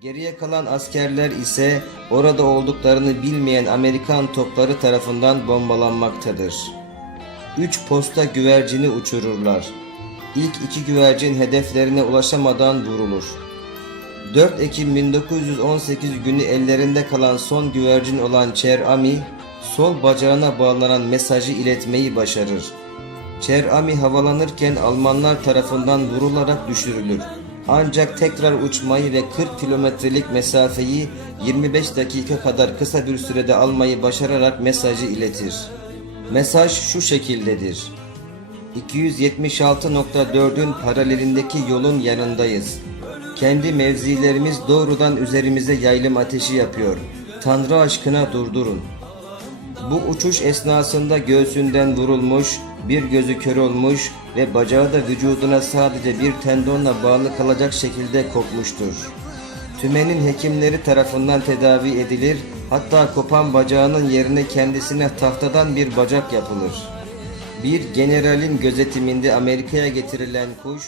Geriye kalan askerler ise orada olduklarını bilmeyen Amerikan topları tarafından bombalanmaktadır. Üç posta güvercini uçururlar. İlk iki güvercin hedeflerine ulaşamadan vurulur. 4 Ekim 1918 günü ellerinde kalan son güvercin olan Cher Ami, sol bacağına bağlanan mesajı iletmeyi başarır. Cher Ami havalanırken Almanlar tarafından vurularak düşürülür. Ancak tekrar uçmayı ve 40 kilometrelik mesafeyi 25 dakika kadar kısa bir sürede almayı başararak mesajı iletir. Mesaj şu şekildedir. 276.4'ün paralelindeki yolun yanındayız. Kendi mevzilerimiz doğrudan üzerimize yaylım ateşi yapıyor. Tanrı aşkına durdurun. Bu uçuş esnasında göğsünden vurulmuş, bir gözü kör olmuş ve bacağı da vücuduna sadece bir tendonla bağlı kalacak şekilde kopmuştur. Tümenin hekimleri tarafından tedavi edilir, hatta kopan bacağının yerine kendisine tahtadan bir bacak yapılır. Bir generalin gözetiminde Amerika'ya getirilen kuş